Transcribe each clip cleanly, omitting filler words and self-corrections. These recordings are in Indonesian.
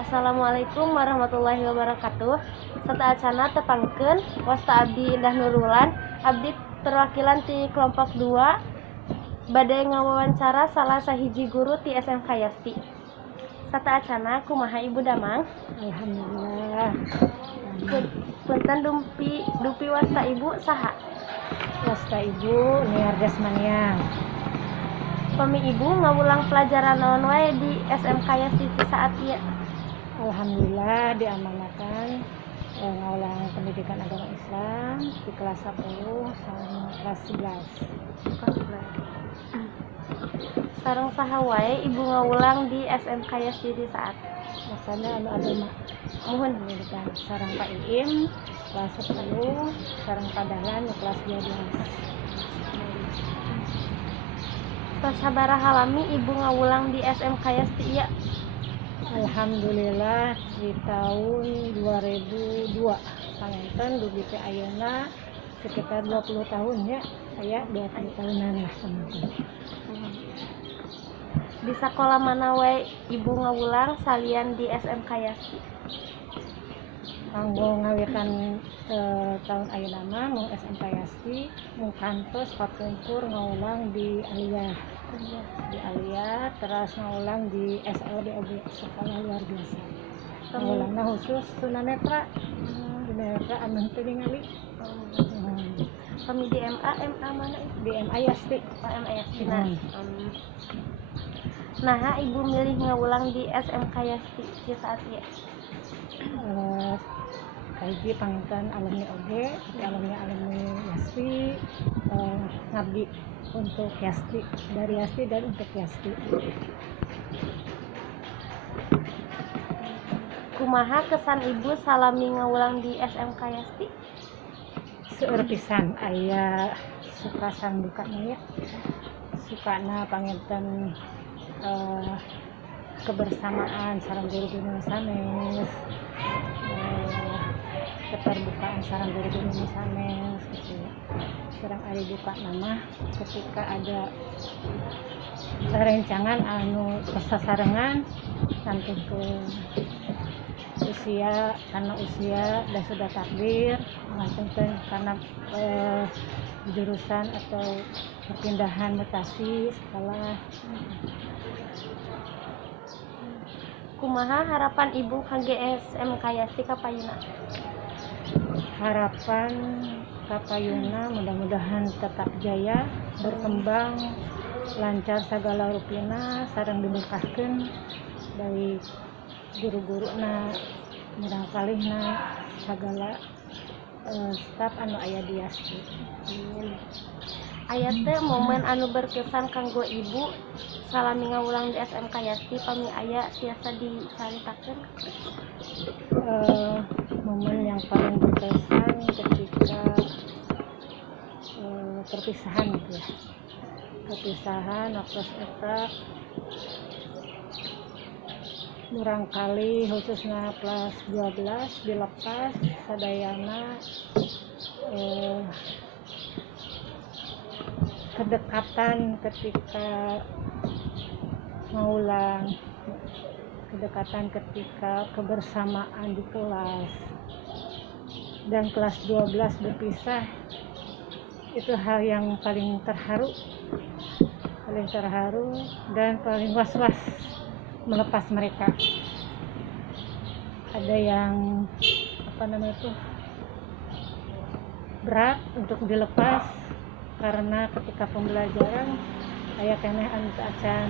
Assalamualaikum warahmatullahi wabarakatuh. Sataacanna tepangkeun wasta abdi Indah Nurulan. Abdi perwakilan ti kelompok 2 bade ngawawancara salah sahiji guru ti SMK Yasti. Sataacanna kumaha Ibu Damang? Alhamdulillah. Punten dupi wasta Ibu saha? Wasta Ibu Niar Desmania. Pami Ibu ngawulang pelajaran naon wae di SMK Yasti saat ieu? Alhamdulillah diamanahkan ngaulang pendidikan agama Islam di kelas 10 sama kelas 11. Sareng saha wae Ibu ngawulang di SMK Yasti di saat? Maksudnya ada Muhun pendidikan sareng Pak Iim kelas 10, sareng Pak Dahlan di kelas 12. Tos sabaraha lami Ibu ngawulang di SMK Yasti ieu? Alhamdulillah di tahun 2002 panganten dugi teh ayeuna sekitar 20 tahun ya, aya 20 tahunan lah panganten. Di sekolah mana wae Ibu ngawulang salian di SMK Yasti? Kanggo ngawitan tahun ayeuna mah mung SMK Yasti mung kantos papungkur ngaulang di Aliyah terus ngaulang di SLB sekolah luar biasa. Ngaulangna khusus tunanetra. Tunanetra anu teu ningali. Kami di MA mana itu? Di MA Yasti. MA Yasti. Nah, Ibu milih ngawulang di SMK Yasti di saat ieu? Kaji panginten alumni oge, alumni Yasti, ngabdi untuk Yasti, dari Yasti dan untuk Yasti. Kumaha kesan Ibu salami ngawulang di SMK Yasti? Seueur pisan aya suka sareng dukana ya. Sukana panginten kebersamaan sareng guru-guru sanes. Keterbukaan sareng guru-guru sanes gitu ya. Sareng ari duka nama ketika ada rencangan anu sasarengan nantungkeun usia karena usia dan sudah takdir nantungkeun karena jurusan atau perpindahan mutasi sekolah. Kumaha harapan Ibu kangge SMK Yasti kapayuna? Harapan kapayuna mudah-mudahan tetap jaya, berkembang, lancar sagala rupina, sareng diberkahkeun dari guru-guruna, murangkalihna sagala staf anu aya di Yasti. Aya teh momen anu berkesan kanggo Ibu salami ngawulang di SMK Yasti pami aya tiasa dicaritakeun? Momen yang paling berkesan ketika perpisahan gitu ya. Perpisahan waktu eta murangkali khususnya kelas 12 dilepas sadayana kedekatan ketika ngaulang, kedekatan ketika kebersamaan di kelas dan kelas 12 berpisah itu hal yang paling terharu dan paling was-was melepas mereka. Ada yang berat untuk dilepas karena ketika pembelajaran aya keneh anu teu acan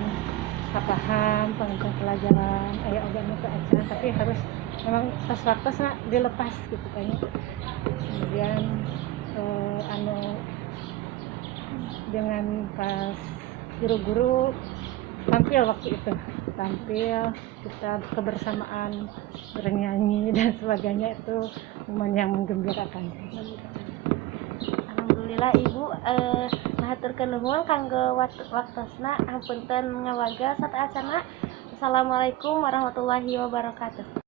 kapaham panginten pelajaran aya oge anu teu acan tapi harus memang pas waktuna dilepas gitu kayaknya. Kemudian dengan pas guru-guru tampil waktu itu, kita kebersamaan bernyanyi dan sebagainya, itu momen yang menggembirakan. Alhamdulillah Ibu mahaturkeun nuhun kanggo waktosna. Hapunten ngawaga sataacanna. Assalamualaikum warahmatullahi wabarakatuh.